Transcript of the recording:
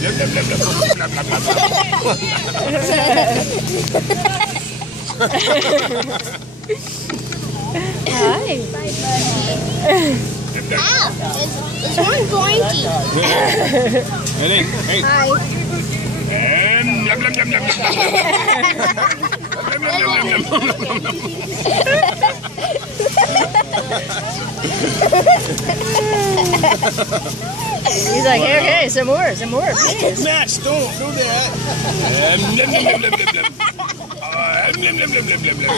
Hi. Ow! It's one pointy. Ready? Hey. Hi. And yum, yum, yum, yum, He's like, hey, okay, some more, please. Max, don't do that. Yum, yum, yum, yum, yum, yum.